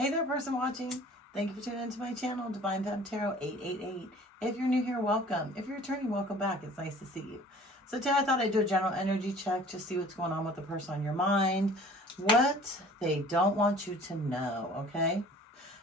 Hey there, person watching. Thank you for tuning into my channel, Divine Femme Tarot 888. If you're new here, welcome. If you're returning, welcome back. It's nice to see you. So today I thought I'd do a general energy check, just see what's going on with the person on your mind, what they don't want you to know, okay?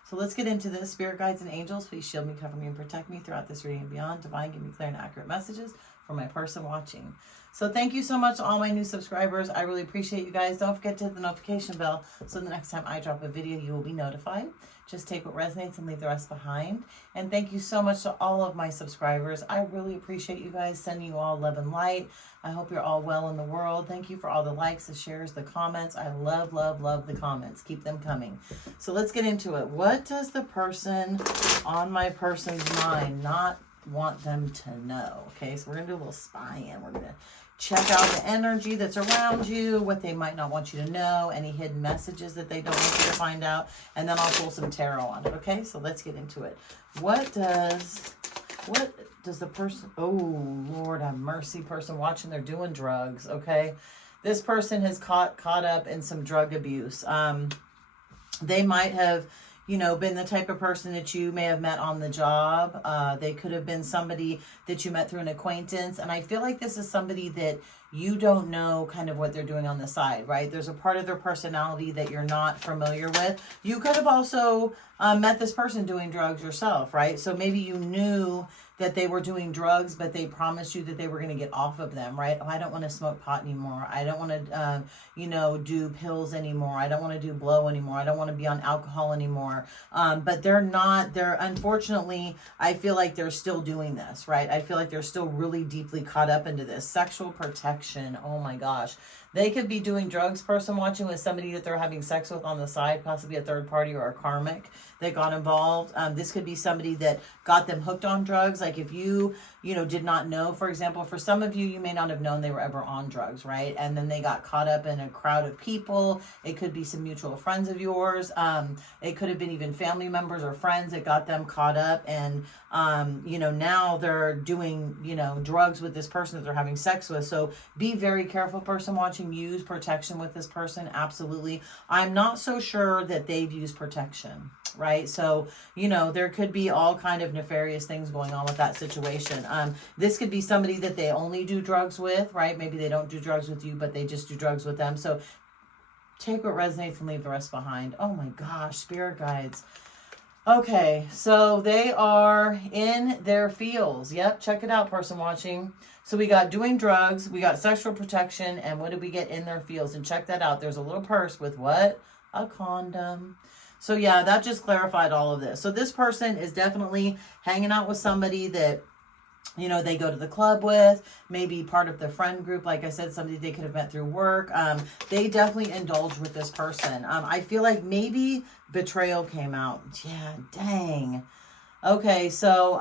So let's get into this. Spirit guides and angels, please shield me, cover me, and protect me throughout this reading and beyond. Divine, give me clear and accurate messages for my person watching. So thank you so much to all my new subscribers. I really appreciate you guys. Don't forget to hit the notification bell so the next time I drop a video, you will be notified. Just take what resonates and leave the rest behind. And thank you so much to all of my subscribers. I really appreciate you guys, sending you all love and light. I hope you're all well in the world. Thank you for all the likes, the shares, the comments. I love, love, love the comments. Keep them coming. So let's get into it. What does the person on my person's mind not want them to know? Okay, so we're going to do a little spying. We're going to check out the energy that's around you, what they might not want you to know, any hidden messages that they don't want you to find out, and then I'll pull some tarot on it, okay? So let's get into it. What does the person, oh, Lord have mercy, person watching, they're doing drugs, okay? This person has caught up in some drug abuse. They might have, you know, been the type of person that you may have met on the job. They could have been somebody that you met through an acquaintance. And I feel like this is somebody that you don't know kind of what they're doing on the side, right? There's a part of their personality that you're not familiar with. You could have also met this person doing drugs yourself, right? So maybe you knew that they were doing drugs, but they promised you that they were going to get off of them, right? Oh, I don't want to smoke pot anymore. I don't want to, you know, do pills anymore. I don't want to do blow anymore. I don't want to be on alcohol anymore. But they're not, unfortunately, I feel like they're still doing this, right? I feel like they're still really deeply caught up into this. Sexual protection, oh my gosh. They could be doing drugs, person watching, with somebody that they're having sex with on the side, possibly a third party or a karmic that got involved. This could be somebody that got them hooked on drugs. Like if you know, did not know, for example, for some of you, you may not have known they were ever on drugs, right? And then they got caught up in a crowd of people. It could be some mutual friends of yours. It could have been even family members or friends that got them caught up. And, you know, now they're doing, you know, drugs with this person that they're having sex with. So be very careful, person watching. Use protection with this person. Absolutely. I'm not so sure that they've used protection, right? So, you know, there could be all kind of nefarious things going on with that situation. This could be somebody that they only do drugs with, right? Maybe they don't do drugs with you, but they just do drugs with them. So take what resonates and leave the rest behind. Oh my gosh, spirit guides. Okay, so they are in their feels. Yep, check it out, person watching. So we got doing drugs, we got sexual protection, and what did we get? In their feels? And check that out. There's a little purse with what? A condom. So yeah, that just clarified all of this. So this person is definitely hanging out with somebody that, you know, they go to the club with, maybe part of the friend group. Like I said, somebody they could have met through work. They definitely indulge with this person. I feel like maybe betrayal came out. Yeah, dang. Okay, so,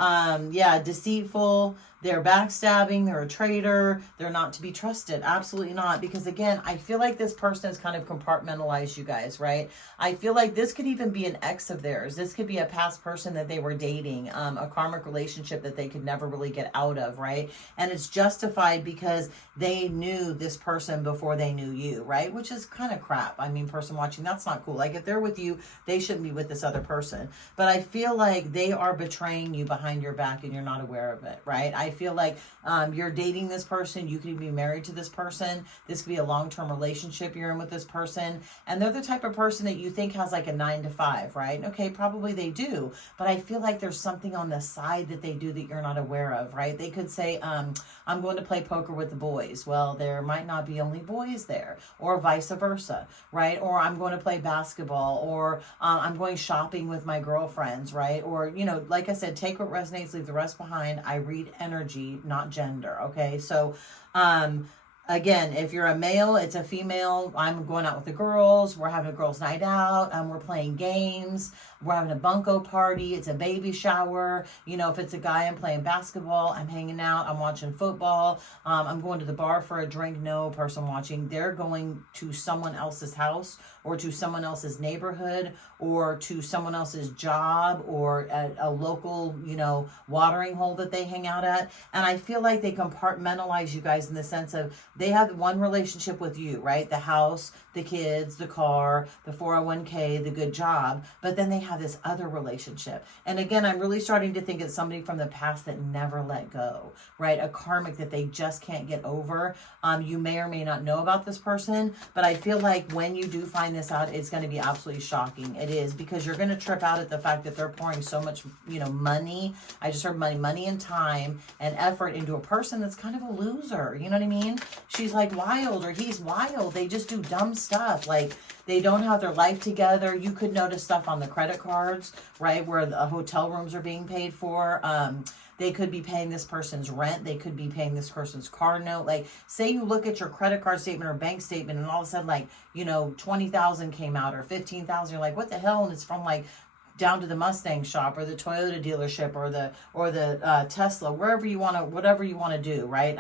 yeah, deceitful, they're backstabbing, they're a traitor, they're not to be trusted. Absolutely not. Because again, I feel like this person has kind of compartmentalized you guys, right? I feel like this could even be an ex of theirs. This could be a past person that they were dating, a karmic relationship that they could never really get out of, right? And it's justified because they knew this person before they knew you, right? Which is kind of crap. I mean, person watching, that's not cool. Like if they're with you, they shouldn't be with this other person. But I feel like they are betraying you behind your back and you're not aware of it, right? I feel like you're dating this person. You could be married to this person. This could be a long-term relationship you're in with this person. And they're the type of person that you think has like a 9-to-5, right? Okay, probably they do. But I feel like there's something on the side that they do that you're not aware of, right? They could say, I'm going to play poker with the boys. Well, there might not be only boys there, or vice versa, right? Or I'm going to play basketball, or I'm going shopping with my girlfriends, right? Or, you know, like I said, take what resonates, leave the rest behind. I read energy, not gender, okay? So, again, if you're a male, it's a female. I'm going out with the girls. We're having a girls' night out. We're playing games. We're having a bunko party. It's a baby shower. You know, if it's a guy, I'm playing basketball. I'm hanging out. I'm watching football. I'm going to the bar for a drink. No, person watching. They're going to someone else's house or to someone else's neighborhood or to someone else's job or at a local, you know, watering hole that they hang out at. And I feel like they compartmentalize you guys in the sense of they have one relationship with you, right? The house, the kids, the car, the 401k, the good job, but then they have this other relationship. And again, I'm really starting to think it's somebody from the past that never let go, right? A karmic that they just can't get over. You may or may not know about this person, but I feel like when you do find this out, it's going to be absolutely shocking. It is, because you're going to trip out at the fact that they're pouring so much, money. I just heard money and time and effort into a person that's kind of a loser. You know what I mean? She's like wild, or he's wild. They just do dumb stuff. Like, they don't have their life together. You could notice stuff on the credit cards, right? Where the hotel rooms are being paid for. They could be paying this person's rent. They could be paying this person's car note. Like, say you look at your credit card statement or bank statement and all of a sudden, like, 20,000 came out or 15,000. You're like, what the hell? And it's from like down to the Mustang shop or the Toyota dealership or the Tesla, whatever you want to do, right?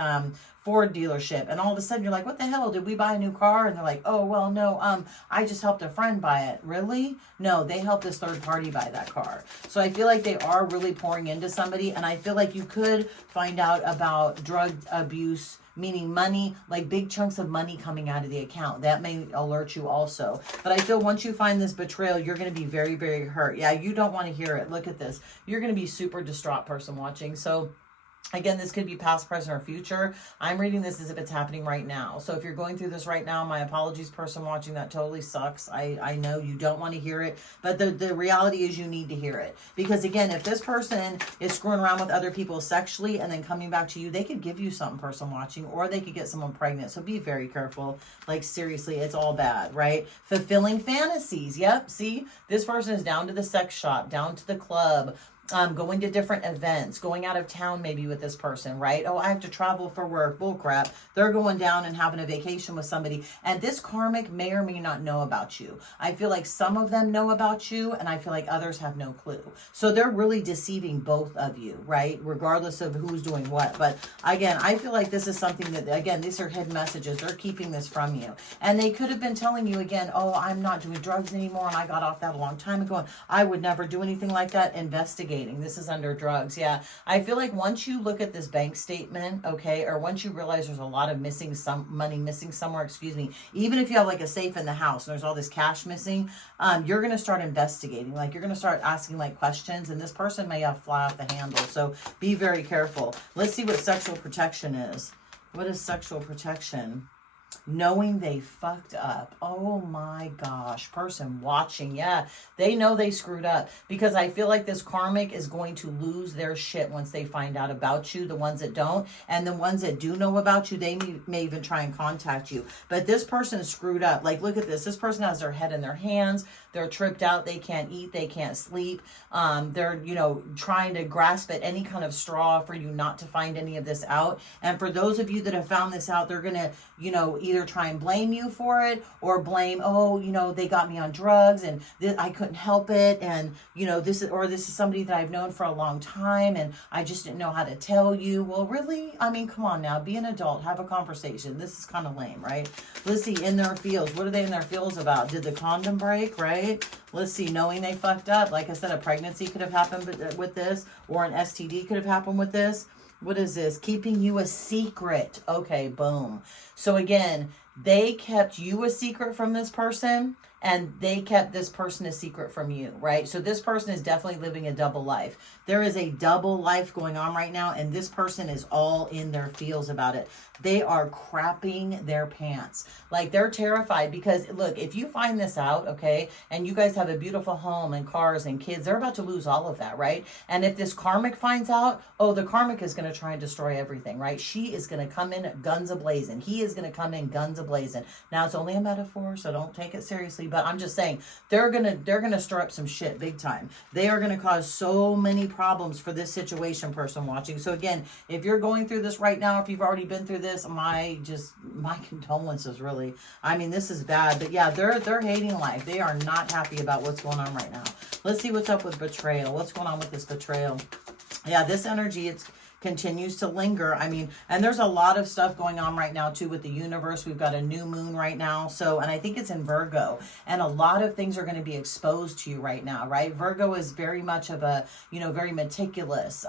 Ford dealership. And all of a sudden you're like, what the hell? Did we buy a new car? And they're like, oh, well, no, I just helped a friend buy it. Really? No, they helped this third party buy that car. So I feel like they are really pouring into somebody. And I feel like you could find out about drug abuse, meaning money, like big chunks of money coming out of the account. That may alert you also. But I feel once you find this betrayal, you're going to be very, very hurt. Yeah, you don't want to hear it. Look at this. You're going to be super distraught, person watching. So again, this could be past, present, or future. I'm reading this as if it's happening right now. So if you're going through this right now, my apologies, person watching. That totally sucks. I know you don't want to hear it, but the reality is you need to hear it. Because again, if this person is screwing around with other people sexually and then coming back to you, they could give you something, person watching, or they could get someone pregnant. So be very careful. Like, seriously, it's all bad, right? Fulfilling fantasies. Yep. See, this person is down to the sex shop, down to the club, going to different events, going out of town maybe with this person, right? Oh, I have to travel for work. Bull crap. They're going down and having a vacation with somebody. And this karmic may or may not know about you. I feel like some of them know about you, and I feel like others have no clue. So they're really deceiving both of you, right? Regardless of who's doing what. But again, I feel like this is something that, again, these are hidden messages. They're keeping this from you. And they could have been telling you again, oh, I'm not doing drugs anymore, and I got off that a long time ago, and I would never do anything like that. Investigate. This is under drugs. Yeah. I feel like once you look at this bank statement, okay, or once you realize there's a lot of money missing somewhere, even if you have like a safe in the house and there's all this cash missing, you're going to start investigating. Like, you're going to start asking like questions, and this person may have fly off the handle. So be very careful. Let's see what sexual protection is. What is sexual protection? Knowing they fucked up. Oh my gosh. Person watching. Yeah. They know they screwed up, because I feel like this karmic is going to lose their shit once they find out about you. The ones that don't, and the ones that do know about you, they may even try and contact you. But this person is screwed up. Like, look at this. This person has their head in their hands. They're tripped out. They can't eat. They can't sleep. They're, trying to grasp at any kind of straw for you not to find any of this out. And for those of you that have found this out, they're going to, either try and blame you for it, or blame, they got me on drugs and I couldn't help it. And, this is somebody that I've known for a long time and I just didn't know how to tell you. Well, really? I mean, come on now, be an adult, have a conversation. This is kind of lame, right? Let's see, in their feels. What are they in their feels about? Did the condom break, right? Let's see, knowing they fucked up. Like I said, a pregnancy could have happened with this, or an STD could have happened with this. What is this? Keeping you a secret. Okay, boom. So again, they kept you a secret from this person, and they kept this person a secret from you, right? So this person is definitely living a double life. There is a double life going on right now, and this person is all in their feels about it. They are crapping their pants. Like, they're terrified, because look, if you find this out, okay, and you guys have a beautiful home and cars and kids, they're about to lose all of that, right? And if this karmic finds out, oh, the karmic is going to try and destroy everything, right? She is going to come in guns a-blazing. He is going to come in guns a-blazing. Now, it's only a metaphor, so don't take it seriously, but I'm just saying, they're gonna stir up some shit big time. They are gonna cause so many problems for this situation, person watching. So again, if you're going through this right now, if you've already been through this, my condolences, really. I mean, this is bad, but yeah, they're hating life. They are not happy about what's going on right now. Let's see what's up with betrayal. What's going on with this betrayal? Yeah, this energy, it's continues to linger. I mean, and there's a lot of stuff going on right now too with the universe. We've got a new moon right now. So, and I think it's in Virgo, and a lot of things are going to be exposed to you right now, right? Virgo is very much of a, you know, very meticulous,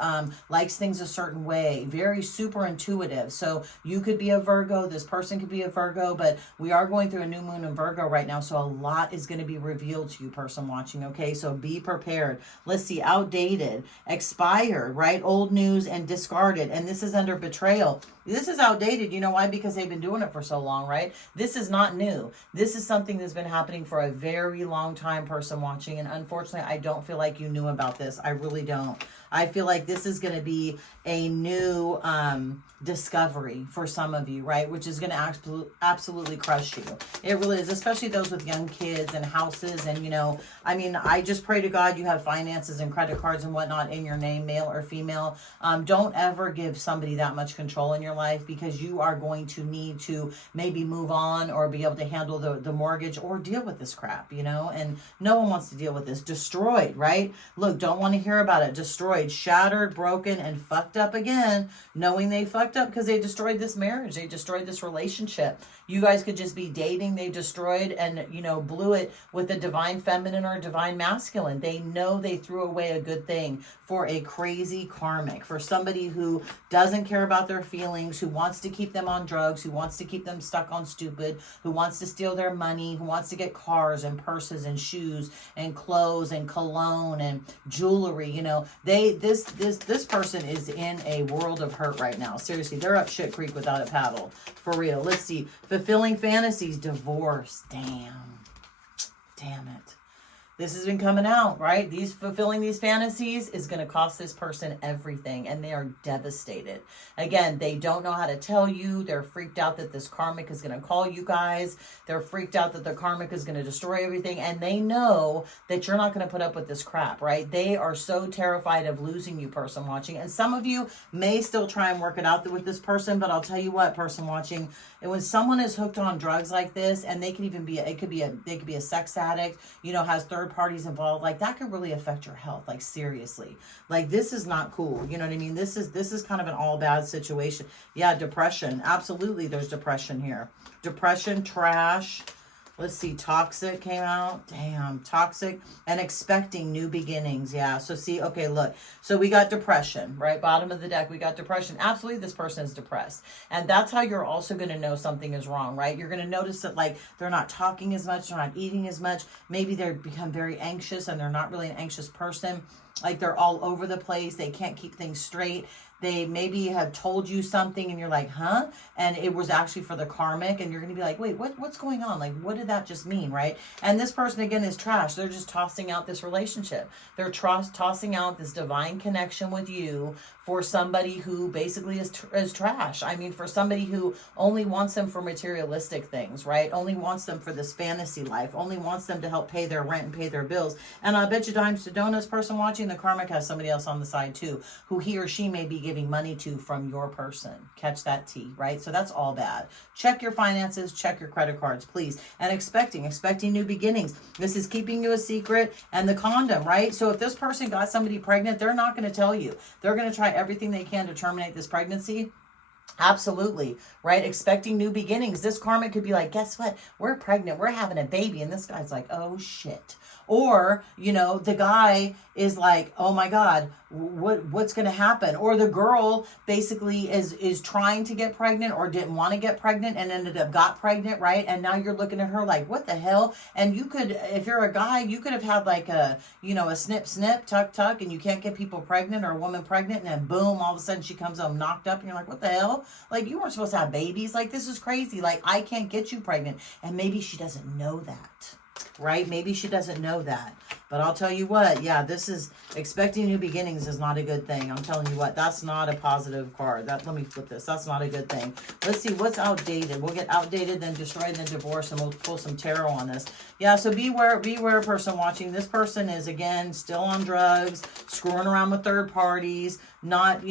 likes things a certain way, very super intuitive. So you could be a Virgo, this person could be a Virgo, but we are going through a new moon in Virgo right now. So a lot is going to be revealed to you, person watching. Okay. So be prepared. Let's see, outdated, expired, right? Old news and discarded. And this is under betrayal. This is outdated. You know why? Because they've been doing it for so long, right? This is not new. This is something that's been happening for a very long time, person watching. And unfortunately, I don't feel like you knew about this. I really don't. I feel like this is going to be a new discovery for some of you, right? Which is going to absolutely crush you. It really is, especially those with young kids and houses. And, you know, I mean, I just pray to God you have finances and credit cards and whatnot in your name, male or female. Don't ever give somebody that much control in your life, because you are going to need to maybe move on or be able to handle the mortgage or deal with this crap, you know, and no one wants to deal with this. Destroyed, right? Look, don't want to hear about it. Destroyed, shattered, broken, and fucked up again, knowing they fucked up because they destroyed this marriage. They destroyed this relationship. You guys could just be dating. They destroyed and, you know, blew it with a divine feminine or a divine masculine. They know they threw away a good thing for a crazy karmic, for somebody who doesn't care about their feelings, who wants to keep them on drugs, who wants to keep them stuck on stupid, who wants to steal their money, who wants to get cars and purses and shoes and clothes and cologne and jewelry. You know, this person is in a world of hurt right now. Seriously, they're up shit creek without a paddle. For real. Let's see. Fulfilling fantasies, divorce. Damn it. This has been coming out, right? Fulfilling these fantasies is going to cost this person everything, and they are devastated. Again, they don't know how to tell you. They're freaked out that this karmic is going to call you guys. They're freaked out that the karmic is going to destroy everything, and they know that you're not going to put up with this crap, right? They are so terrified of losing you, person watching. And some of you may still try and work it out with this person, but I'll tell you what, person watching, and when someone is hooked on drugs like this, and they can even be, they could be a sex addict, you know, has third parties involved, like that could really affect your health, like seriously. Like this is not cool. You know what I mean? This is kind of an all bad situation. Yeah, depression. Absolutely, there's depression here. Depression, trash. Let's see, toxic came out. Damn, toxic and expecting new beginnings. Yeah, so see, okay, look. So we got depression, right? Bottom of the deck, we got depression. Absolutely, this person is depressed. And that's how you're also going to know something is wrong, right? You're going to notice that, like, they're not talking as much, they're not eating as much. Maybe they become very anxious and they're not really an anxious person. Like, they're all over the place. They can't keep things straight. They maybe have told you something and you're like, huh? And it was actually for the karmic, and you're going to be like, wait, what's going on? Like, what did that just mean, right? And this person, again, is trash. They're just tossing out this relationship. They're tossing out this divine connection with you for somebody who basically is trash. I mean, for somebody who only wants them for materialistic things, right? Only wants them for this fantasy life. Only wants them to help pay their rent and pay their bills. And I bet you dimes to donuts, person watching, the karmic has somebody else on the side too, who he or she may be giving money to from your person. Catch that tea, right? So that's all bad. Check your finances, check your credit cards, please. And expecting new beginnings. This is keeping you a secret. And the condom, right? So if this person got somebody pregnant, they're not going to tell you. They're going to try everything they can to terminate this pregnancy. Absolutely, right? Expecting new beginnings. This karmic could be like, guess what? We're pregnant. We're having a baby. And this guy's like, oh shit. Or, you know, the guy is like, oh my God, what's going to happen? Or the girl basically is trying to get pregnant or didn't want to get pregnant and ended up got pregnant, right? And now you're looking at her like, what the hell? And you could, if you're a guy, you could have had like a, you know, a snip, tuck, and you can't get people pregnant or a woman pregnant. And then boom, all of a sudden she comes home knocked up and you're like, what the hell? Like, you weren't supposed to have babies. Like, this is crazy. Like, I can't get you pregnant. And maybe she doesn't know that. Right? Maybe she doesn't know that. But I'll tell you what, yeah, this is expecting new beginnings is not a good thing. I'm telling you what, that's not a positive card. Let me flip this. That's not a good thing. Let's see what's outdated. We'll get outdated, then destroyed, then divorce, and we'll pull some tarot on this. Yeah, so beware, person watching. This person is, again, still on drugs, screwing around with third parties, not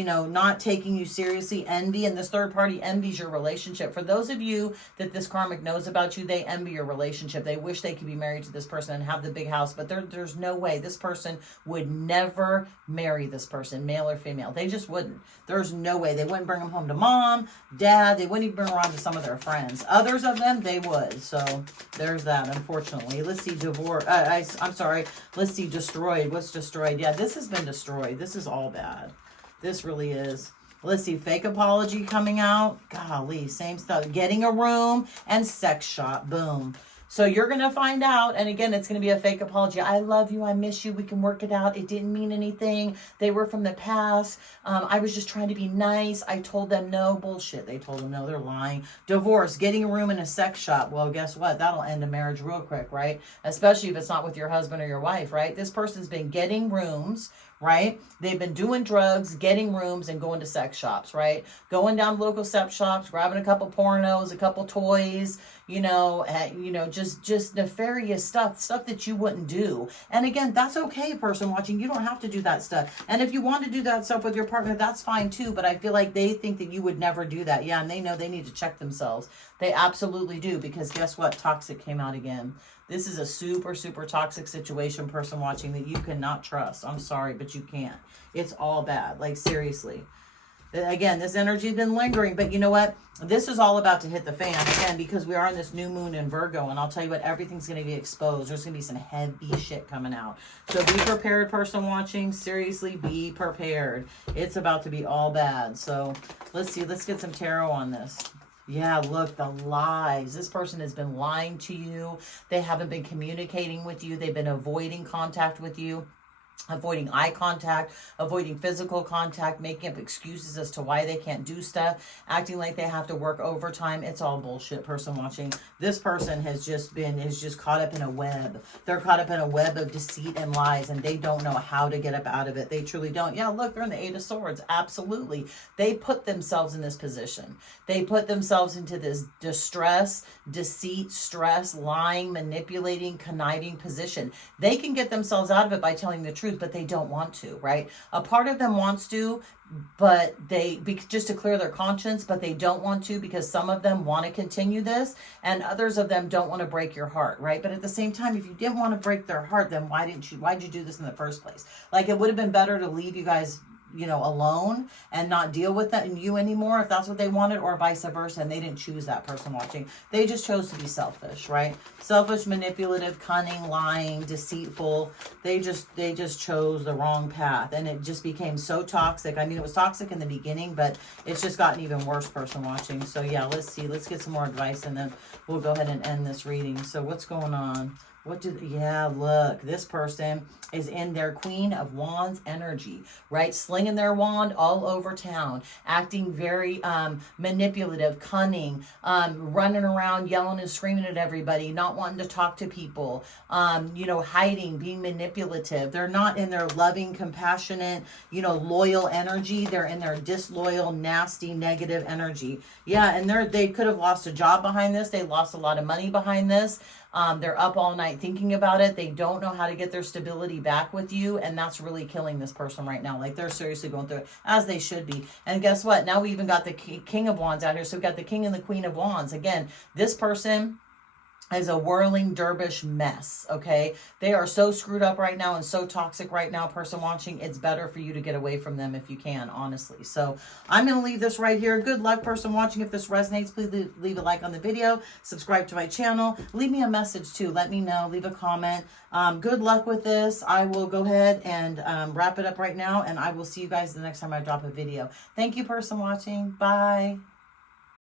taking you seriously, envy, and this third party envies your relationship. For those of you that this karmic knows about you, they envy your relationship. They wish they could be married to this person and have the big house, but there's there's no way. This person would never marry this person, male or female. They just wouldn't. There's no way. They wouldn't bring them home to mom, dad. They wouldn't even bring them around to some of their friends. Others of them, they would. So there's that, unfortunately. Let's see, divorce. I'm sorry. Let's see, destroyed. What's destroyed? Yeah, this has been destroyed. This is all bad. This really is. Let's see, fake apology coming out. Golly, same stuff. Getting a room and sex shop. Boom. So you're going to find out, and again, it's going to be a fake apology. I love you. I miss you. We can work it out. It didn't mean anything. They were from the past. I was just trying to be nice. I told them no. Bullshit. They told them no. They're lying. Divorce. Getting a room in a sex shop. Well, guess what? That'll end a marriage real quick, right? Especially if it's not with your husband or your wife, right? This person's been getting rooms, right? They've been doing drugs, getting rooms, and going to sex shops, right? Going down to local sex shops, grabbing a couple pornos, a couple toys, just nefarious stuff that you wouldn't do. And again, that's okay, person watching. You don't have to do that stuff. And if you want to do that stuff with your partner, that's fine too. But I feel like they think that you would never do that. Yeah, and they know they need to check themselves. They absolutely do, because guess what? Toxic came out again. This is a super, super toxic situation, person watching, that you cannot trust. I'm sorry, but you can't. It's all bad. Like, seriously. Again, this energy has been lingering, but you know what? This is all about to hit the fan again, because we are in this new moon in Virgo, and I'll tell you what, everything's going to be exposed. There's going to be some heavy shit coming out. So be prepared, person watching. Seriously, be prepared. It's about to be all bad. So let's see. Let's get some tarot on this. Yeah, look, the lies. This person has been lying to you. They haven't been communicating with you. They've been avoiding contact with you. Avoiding eye contact, avoiding physical contact, making up excuses as to why they can't do stuff, acting like they have to work overtime. It's all bullshit, person watching. This person is just caught up in a web. They're caught up in a web of deceit and lies, and they don't know how to get up out of it. They truly don't. Yeah, look, they're in the Eight of Swords. Absolutely. They put themselves in this position. They put themselves into this distress, deceit, stress, lying, manipulating, conniving position. They can get themselves out of it by telling the truth, but they don't want to, right? A part of them wants to, but just to clear their conscience, but they don't want to, because some of them want to continue this, and others of them don't want to break your heart, right? But at the same time, if you didn't want to break their heart, then why'd you do this in the first place? Like, it would have been better to leave you guys, alone and not deal with that and you anymore, if that's what they wanted, or vice versa, and they didn't choose that, person watching. They just chose to be selfish, right? Selfish, manipulative, cunning, lying, deceitful. They just chose the wrong path, and it just became so toxic. I mean, it was toxic in the beginning, but it's just gotten even worse, person watching. So yeah, let's get some more advice, and then we'll go ahead and end this reading. So what's going on? Yeah, look, this person is in their Queen of Wands energy, right? Slinging their wand all over town, acting very manipulative, cunning, running around yelling and screaming at everybody, not wanting to talk to people, hiding, being manipulative. They're not in their loving, compassionate, loyal energy. They're in their disloyal, nasty, negative energy. Yeah, and they could have lost a job behind this. They lost a lot of money behind this. They're up all night thinking about it. They don't know how to get their stability back with you. And that's really killing this person right now. Like, they're seriously going through it, as they should be. And guess what? Now we even got the King of Wands out here. So we've got the King and the Queen of Wands. Again, this person is a whirling dervish mess, okay? They are so screwed up right now and so toxic right now, person watching. It's better for you to get away from them if you can, honestly. So I'm going to leave this right here. Good luck, person watching. If this resonates, please leave a like on the video. Subscribe to my channel. Leave me a message too. Let me know. Leave a comment. Good luck with this. I will go ahead and wrap it up right now, and I will see you guys the next time I drop a video. Thank you, person watching. Bye.